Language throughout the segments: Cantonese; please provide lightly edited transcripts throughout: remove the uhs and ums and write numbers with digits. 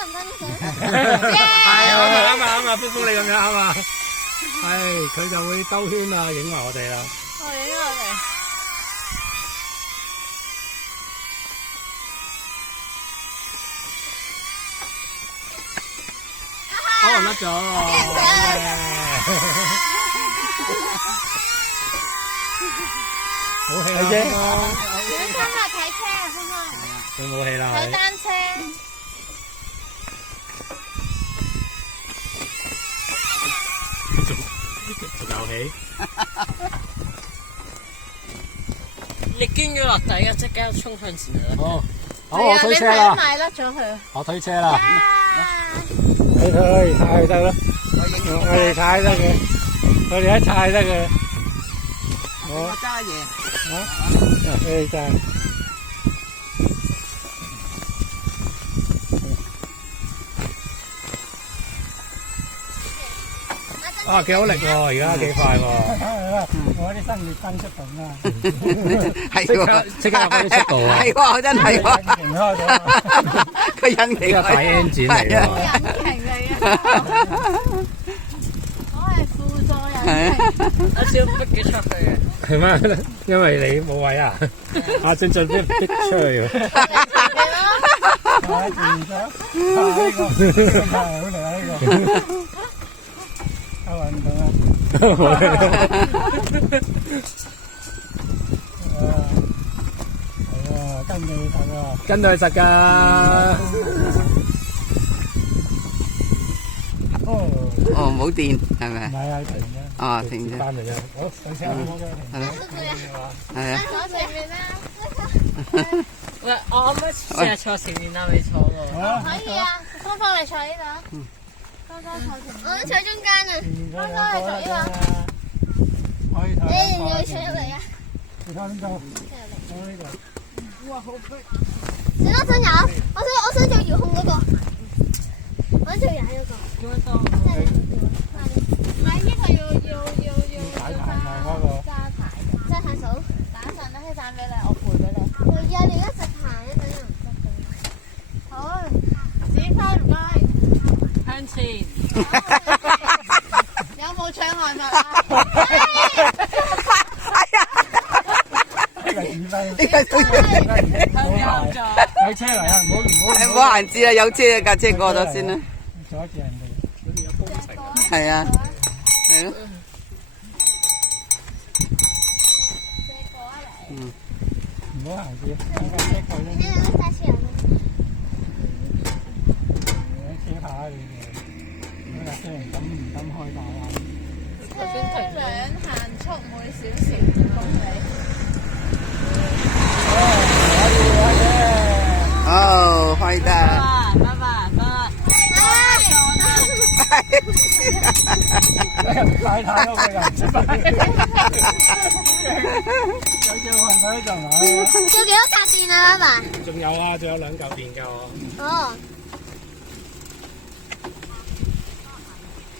得唔得呢？係啱啊，歡你咁樣啱啊。係佢就會兜圈啊，影埋我哋啦。影我哋。哦，甩咗。冇氣啦，啫。今日睇車啊，歡歡。佢冇氣啦。睇單車。仲有氣。你捐咗落底啊！即刻衝向前啦！哦，好，我推車啦。賣甩咗佢。我推車啦。你推踩得啦。我哋踩得嘅，我哋一踩得嘅。我揸嘢。你揸。啊，幾好力喎！而家幾快喎！我啲生力軍出動啦，係喎，即刻有嗰啲速度啊！係喎，真係喎，停開咗，佢引擎呢個大 engine 嚟㗎。引擎嚟嘅。我係輔助引擎。阿少逼佢出去嘅。係咩？因為你冇位啊！阿俊俊逼出去喎。呢個好嚟啊！呢個。運動啊！係啊，跟住實啊，跟到佢實㗎。哦，冇電係咪？唔係啊，停啫。哦，停啫。翻嚟啫。好，上車啦。係咯。係啊。坐前面啦。喂，我可唔可以成日坐前面啊？你坐喎。可以啊，芳芳嚟坐呢度。芳芳坐前面。我坐中間啊。芳芳嚟坐呢度。可以睇。你要坐入嚟啊？你睇呢度。我呢度。哇，好逼！你都想有？我想做遙控嗰個。我想做踩嗰個。點樣當？唔係呢個要踩牌啊嗰個。揸太數，打上啦，揸俾你，我賠俾你。係啊，你而家實行一陣又唔得嘅。好，指揮唔該。向前。有冇搶外物啊？哎呀！呢個指揮。呢個指揮。冇牌。有車嚟啊！唔好。唔好行住啊！有車架車過咗先啦。阻住人哋。嗰啲有工程。係啊。係咯。嗯。唔好行住，等架車過先。你有冇揸車啊？車牌你哋，嗰架車唔敢開大啊！車輛限速每小時5公里。哦，快得。拜拜。太太嗰個人出翻，有隻運喺度啊！仲有幾多格電啊，爸爸？仲有啊，仲有2嚿電夠啊！哦。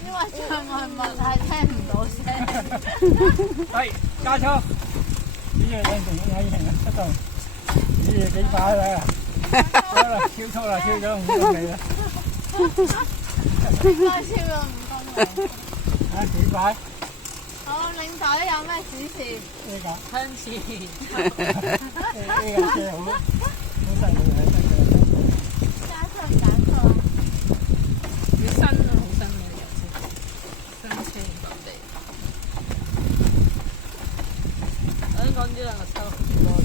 因為唱外物係聽唔到聲。係加速，呢個引擎出動，呢個幾快啦！好啦，超速啦，超咗5公里啦！應該超咗5公里。啊，幾快？好，領隊有咩指示？呢個向前。呢架車好犀利啊！加速啊！要新啊，好新嘅油車，新車唔落地。我想講呢兩個車好多嘅。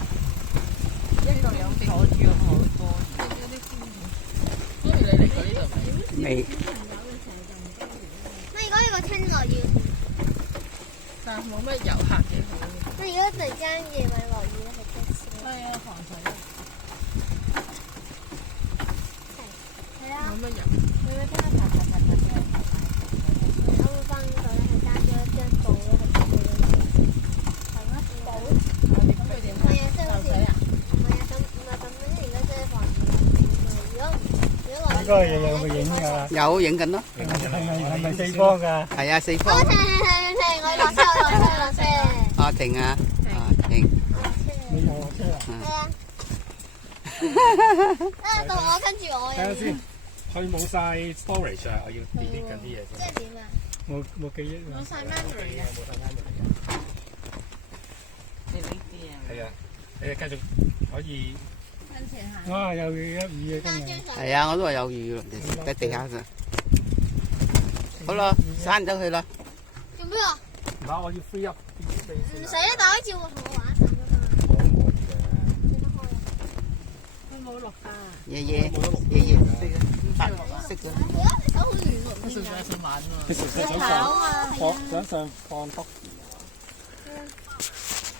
呢度有坐住好多。未。咁如果呢個親落雨，但係冇乜遊客嘅好。咁如果突然間夜晚落雨咧，係幾次？係啊，防水。係啊。冇乜人。你會聽得啪啪啪啪聲。我會放呢度咧，係加咗一張布咧，係遮住嗰啲。係咩？布？咁佢點？係啊，即係好似。水啊？唔係啊，咁唔係咁樣，而家即係防雨。如果落雨。呢個嘢有冇影㗎？有影緊咯。係咪4方㗎？係啊，4方。停！我落車，落車。啊，停啊！啊，停。你啊。到我跟住我睇下先，佢冇晒 storage 啊，我要 delete 緊啲嘢即先。係點啊？冇記憶啊。冇晒 memory 啊！冇晒 memory 啊。你呢啲啊？係啊，你哋繼續可以。向前行。哇！有雨嘅今日。係啊，我都話有雨咯，喺地下上。好啦，閂咗佢啦。做咩啊？唔係，我要 free up 啲 space 唔先啊。使啦，打開照我同我玩一陣啫嘛。可以嘅。點樣開啊？佢冇落花。爺爺識嘅。佢一隻手好亂喎。佢純粹想玩喎。佢純粹想上放篤。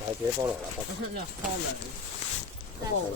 係自己 follow 啦，我想入 follow。